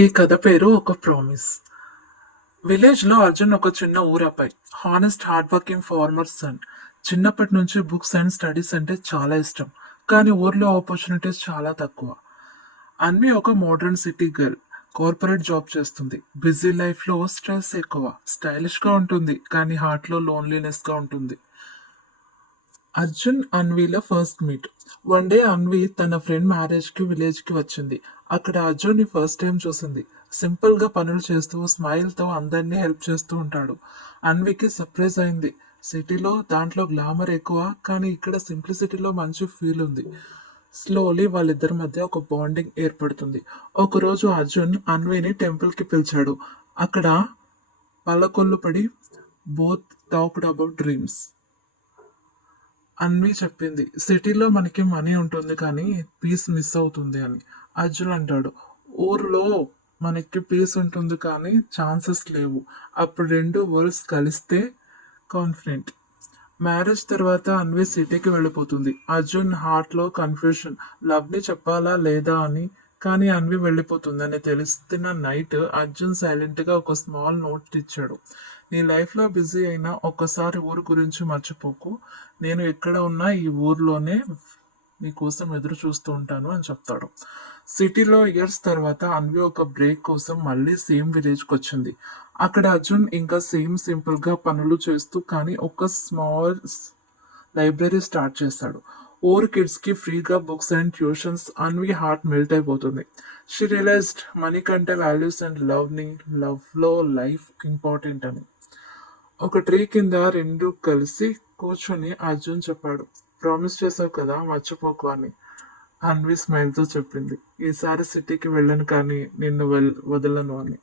ఈ కథ పేరు ఒక ప్రామిస్. విలేజ్ లో అర్జున్ ఒక చిన్న ఊరబ్బాయి. Honest hard working farmer son. చిన్నప్పటి నుంచి బుక్స్ అండ్ స్టడీస్ అంటే చాలా ఇష్టం. కానీ ఊర్లో ఆపర్చునిటీస్ చాలా తక్కువ. అన్వి ఒక modern city girl. Corporate job చేస్తుంది. బిజీ లైఫ్ లో స్ట్రెస్ ఎక్కువ. స్టైలిష్ గా ఉంటుంది కానీ హార్ట్ లో లోన్లీనెస్ గా ఉంటుంది. అర్జున్ అన్వీల first meet. One day Anvi తన ఫ్రెండ్ మ్యారేజ్ కి విలేజ్ కి వచ్చింది. అక్కడ అర్జున్ ని ఫస్ట్ టైం చూసింది. సింపుల్ గా పనులు చేస్తూ స్మైల్ తో అందరినీ హెల్ప్ చేస్తూ ఉంటాడు. అన్వికి సర్ప్రైజ్ అయింది. సిటీలో దాంట్లో గ్లామర్ ఎక్కువ, కానీ ఇక్కడ సింప్లిసిటీలో మంచి ఫీల్ ఉంది. స్లోలీ వాళ్ళిద్దరి మధ్య ఒక బాండింగ్ ఏర్పడుతుంది. ఒకరోజు అర్జున్ అన్విని టెంపుల్ కి పిలిచాడు. అక్కడ పల్లకొల్లు పడి both talked about dreams. Anvi చెప్పింది, సిటీలో మనకి మనీ ఉంటుంది కానీ పీస్ మిస్ అవుతుంది అని. అర్జున్ అంటాడు, ఊర్లో మనకి పీస్ ఉంటుంది కానీ ఛాన్సెస్ లేవు. అప్పుడు రెండు వరల్డ్స్ కలిస్తే కాన్ఫిడెంట్. మ్యారేజ్ తర్వాత అన్వి సిటీకి వెళ్ళిపోతుంది. అర్జున్ హార్ట్ లో కన్ఫ్యూషన్, లవ్ ని చెప్పాలా లేదా అని. కానీ అన్వి వెళ్ళిపోతుంది అని తెలుస్తున్న నైట్ అర్జున్ సైలెంట్ గా ఒక స్మాల్ నోట్ ఇచ్చాడు. నీ లైఫ్ లో బిజీ అయినా ఒక్కసారి ఊరు గురించి మర్చిపోకు. నేను ఎక్కడ ఉన్నా ఈ ఊర్లోనే నీకోసం ఎదురు చూస్తూ ఉంటాను అని చెప్తాడు. సిటీలో ఇయర్స్ తర్వాత అన్వి ఒక బ్రేక్ కోసం మళ్ళీ సేమ్ విలేజ్కి వచ్చింది. అక్కడ అర్జున్ ఇంకా సేమ్ సింపుల్ గా పనులు చేస్తూ కానీ ఒక స్మాల్ లైబ్రరీ స్టార్ట్ చేస్తాడు. ఓర్ కిడ్స్ కి ఫ్రీగా books and tuitions. Anvi heart melt అయిపోతుంది. షీ రియలైజ్డ్ మనీ కంటే వాల్యూస్ అండ్ లవ్ లో లైఫ్ ఇంపార్టెంట్ అని. ఒక ట్రీ కింద రెండు కలిసి కూర్చొని అర్జున్ చెప్పాడు, ప్రామిస్ చేసావు కదా మర్చిపోకు అని. అన్వి స్మైల్ తో చెప్పింది, ఈసారి సిటీకి వెళ్ళను కానీ నిన్ను వదలను అని.